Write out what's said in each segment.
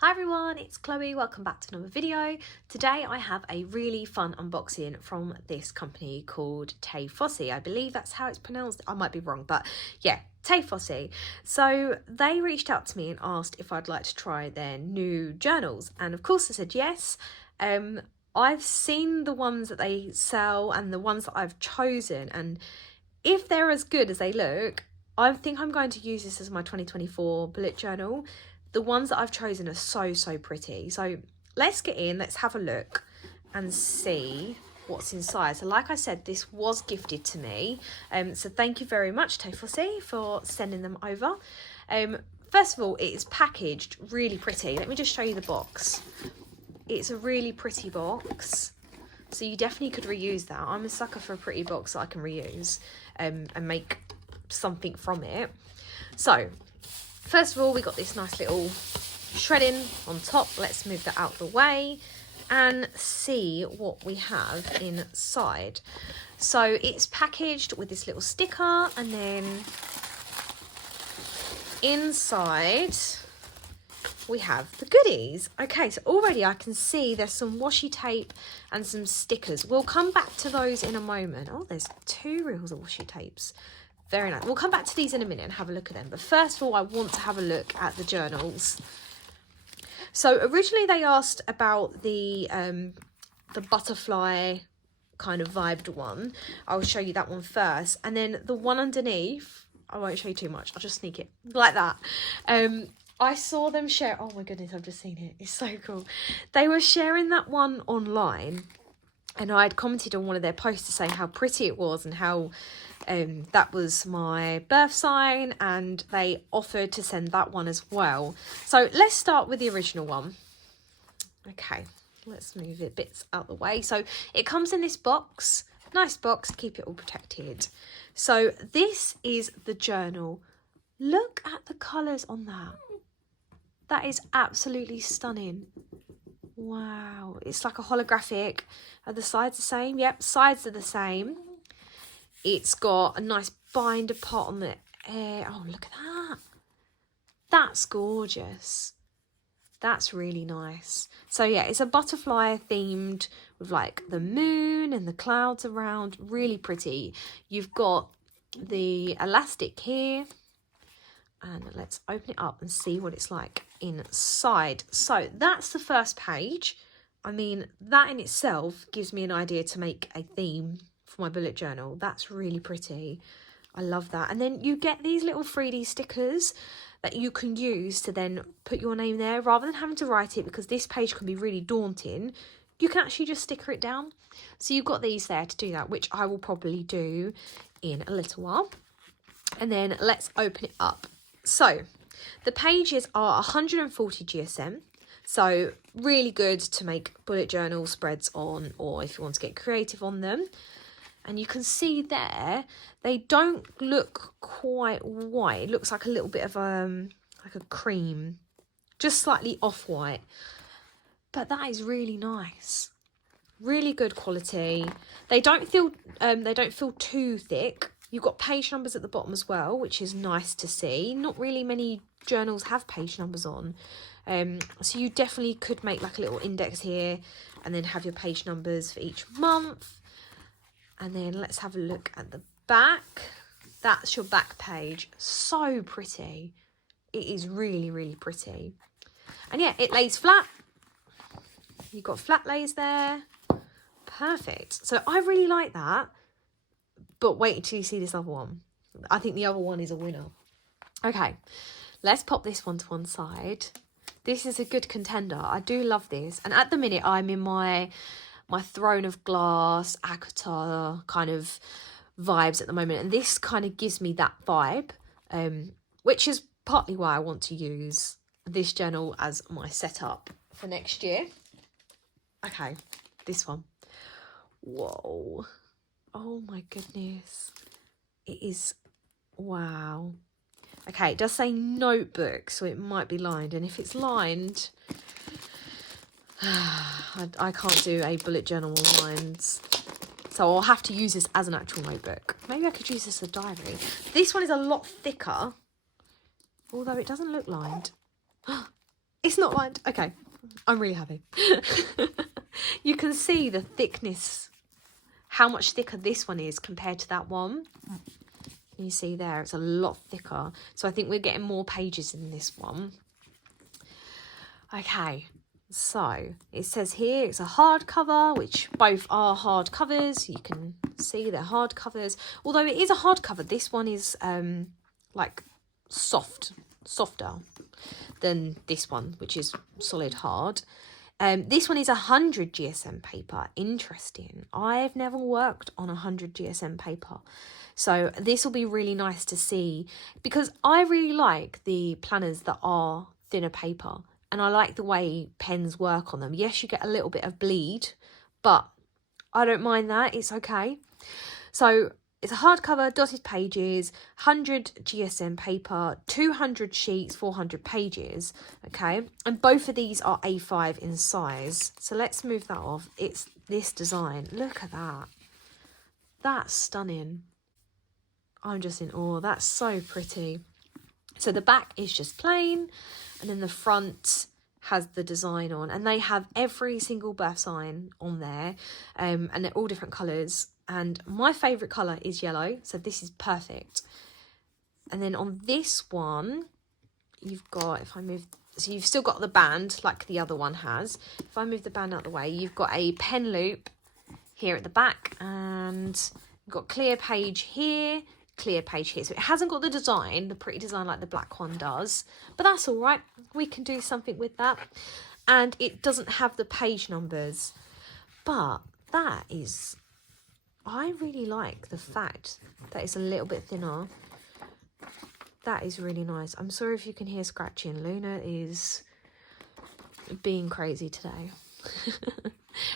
Hi everyone, it's Chloe. Welcome back to another video. Today I have a really fun unboxing from this company called Tiefossi. I believe that's how it's pronounced. I might be wrong, but yeah, Tiefossi. So they reached out to me and asked if I'd like to try their new journals. And of course I said yes. I've seen the ones that they sell and the ones that I've chosen, and if they're as good as they look, I think I'm going to use this as my 2024 bullet journal. The ones that I've chosen are so pretty. So let's get in, let's have a look and see what's inside. So like I said, this was gifted to me. So thank you very much, Tiefossi, for sending them over. First of all, it is packaged really pretty. Let me just show you the box. It's a really pretty box. So you definitely could reuse that. I'm a sucker for a pretty box that I can reuse and make something from it. So first of all, we got this nice little shredding on top. Let's move that out of the way and see what we have inside. So it's packaged with this little sticker, and then inside we have the goodies. Okay, so already I can see there's some washi tape and some stickers. We'll come back to those in a moment. Oh, there's 2 reels of washi tapes. Very nice. We'll come back to these in a minute and have a look at them. But first of all, I want to have a look at the journals. So originally they asked about the butterfly kind of vibed one. I'll show you that one first. And then the one underneath, I won't show you too much. I'll just sneak it like that. I saw them share. Oh my goodness, I've just seen it. It's so cool. They were sharing that one online, and I had commented on one of their posts to say how pretty it was and how that was my birth sign, and they offered to send that one as well. So let's start with the original one. Okay, let's move it bits out the way. So it comes in this box, nice box, keep it all protected. So this is the journal. Look at the colours on that. That is absolutely stunning. Wow, it's like a holographic. Are the sides the same? Yep, sides are the same. It's got a nice binder part on the air. Oh, look at that. That's gorgeous. That's really nice. So yeah, it's a butterfly themed with like the moon and the clouds around. Really pretty. You've got the elastic here. And let's open it up and see what it's like inside. So that's the first page. I mean, that in itself gives me an idea to make a theme for my bullet journal. That's really pretty. I love that. And then you get these little 3D stickers that you can use to then put your name there rather than having to write it, because this page can be really daunting. You can actually just sticker it down. So you've got these there to do that, which I will probably do in a little while. And then let's open it up. So the pages are 140 GSM, so really good to make bullet journal spreads on, or if you want to get creative on them. And you can see there, they don't look quite white. It looks like a little bit of like a cream, just slightly off-white. But that is really nice. Really good quality. They don't feel too thick. You've got page numbers at the bottom as well, which is nice to see. Not really many journals have page numbers on. So you definitely could make like a little index here and then have your page numbers for each month. And then let's have a look at the back. That's your back page. So pretty. It is really pretty. And yeah, it lays flat. You've got flat lays there. Perfect. So I really like that. But wait until you see this other one. I think the other one is a winner. Okay, let's pop this one to one side. This is a good contender. I do love this. And at the minute, I'm in my Throne of Glass, Akata kind of vibes at the moment. And this kind of gives me that vibe, which is partly why I want to use this journal as my setup for next year. Okay, this one. Whoa. Oh my goodness. It is, wow. Okay, it does say notebook, so it might be lined. And if it's lined, I can't do a bullet journal with lines. So I'll have to use this as an actual notebook. Maybe I could use this as a diary. This one is a lot thicker, although it doesn't look lined. It's not lined. Okay, I'm really happy. You can see the thickness, how much thicker this one is compared to that one. You see there, it's a lot thicker. So I think we're getting more pages in this one. Okay, so it says here it's a hardcover, which both are hard covers. You can see they're hard covers. Although it is a hardcover, this one is like softer than this one, which is solid hard. This one is 100 GSM paper. Interesting. I've never worked on 100 GSM paper. So this will be really nice to see, because I really like the planners that are thinner paper, and I like the way pens work on them. Yes, you get a little bit of bleed, but I don't mind that. It's okay. So it's a hardcover, dotted pages, 100 GSM paper, 200 sheets, 400 pages, okay? And both of these are A5 in size. So let's move that off. It's this design. Look at that. That's stunning. I'm just in awe. That's so pretty. So the back is just plain, and then the front has the design on, and they have every single birth sign on there, and they're all different colours. And my favourite colour is yellow, so this is perfect. And then on this one, you've got, if I move, so you've still got the band like the other one has. If I move the band out the way, you've got a pen loop here at the back, and you've got clear page here, clear page here. So it hasn't got the design, the pretty design like the black one does, but that's all right. We can do something with that. And it doesn't have the page numbers, but that is, I really like the fact that it's a little bit thinner. That is really nice. I'm sorry if you can hear scratching. Luna is being crazy today.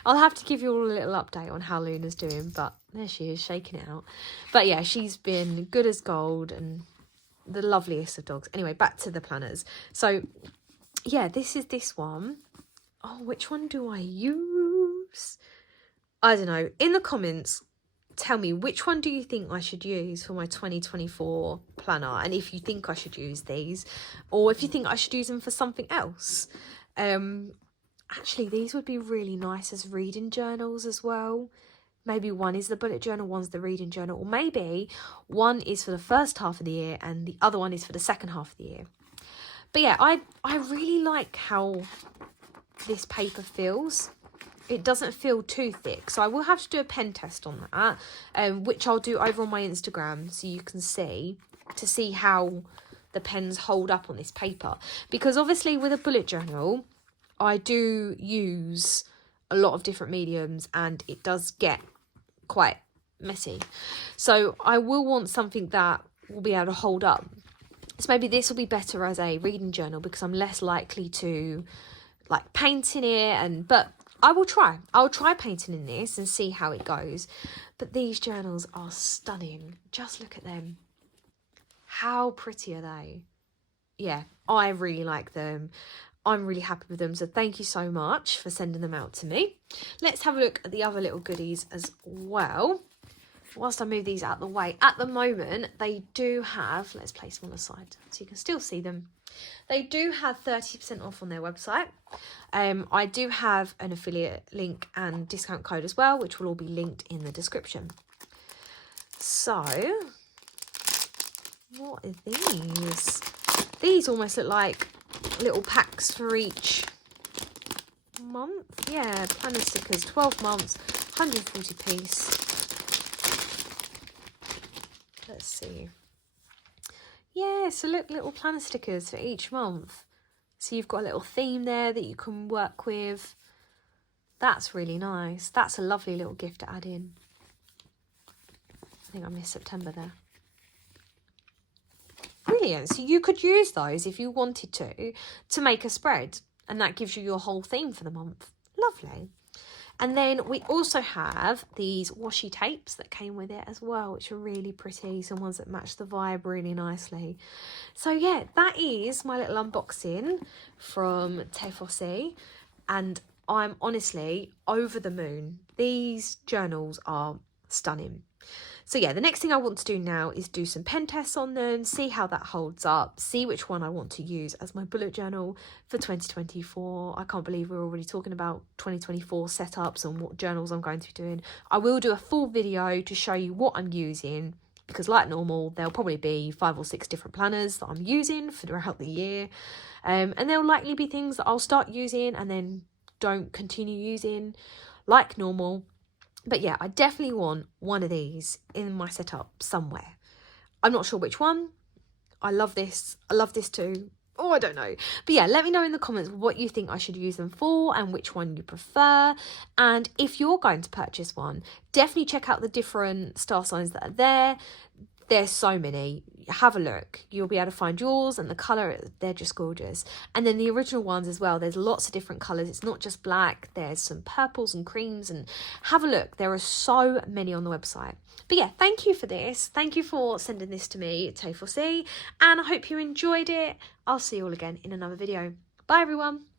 I'll have to give you all a little update on how Luna's doing, but there she is, shaking it out. But yeah, she's been good as gold and the loveliest of dogs. Anyway, back to the planners. So yeah, this is this one. Oh, which one do I use? I don't know. In the comments, tell me, which one do you think I should use for my 2024 planner? And if you think I should use these, or if you think I should use them for something else. Actually, these would be really nice as reading journals as well. Maybe one is the bullet journal, one's the reading journal, or maybe one is for the first half of the year and the other one is for the second half of the year. But yeah, I really like how this paper feels. It doesn't feel too thick, so I will have to do a pen test on that, which I'll do over on my Instagram so you can see, to see how the pens hold up on this paper. Because obviously with a bullet journal, I do use a lot of different mediums and it does get quite messy. So I will want something that will be able to hold up. So maybe this will be better as a reading journal because I'm less likely to like paint in it, but I will try. I'll try painting in this and see how it goes. But these journals are stunning. Just look at them. How pretty are they? Yeah, I really like them. I'm really happy with them, so thank you so much for sending them out to me. Let's have a look at the other little goodies as well. Whilst I move these out the way, at the moment they do have, let's place them on the side so you can still see them. They do have 30% off on their website. I do have an affiliate link and discount code as well, which will all be linked in the description. So, what are these? These almost look like little packs for each month. Yeah, planner stickers, 12 months, 140 piece. Let's see. Yeah, so look, little planner stickers for each month. So you've got a little theme there that you can work with. That's really nice. That's a lovely little gift to add in. I think I missed September there. Brilliant. So you could use those if you wanted to make a spread, and that gives you your whole theme for the month. Lovely. And then we also have these washi tapes that came with it as well, which are really pretty. Some ones that match the vibe really nicely. So yeah, that is my little unboxing from Tiefossi, and I'm honestly over the moon. These journals are stunning. So yeah, the next thing I want to do now is do some pen tests on them, see how that holds up, see which one I want to use as my bullet journal for 2024. I can't believe we're already talking about 2024 setups and what journals I'm going to be doing. I will do a full video to show you what I'm using, because like normal, there'll probably be 5 or 6 different planners that I'm using throughout the year. And there'll likely be things that I'll start using and then don't continue using like normal. But yeah, I definitely want one of these in my setup somewhere. I'm not sure which one. I love this. I love this too. Oh, I don't know. But yeah, let me know in the comments what you think I should use them for and which one you prefer. And if you're going to purchase one, definitely check out the different star signs that are there. There's so many. Have a look. You'll be able to find yours, and the colour, they're just gorgeous. And then the original ones as well, there's lots of different colours. It's not just black. There's some purples and creams, and have a look. There are so many on the website. But yeah, thank you for this. Thank you for sending this to me, Tiefossi, and I hope you enjoyed it. I'll see you all again in another video. Bye everyone.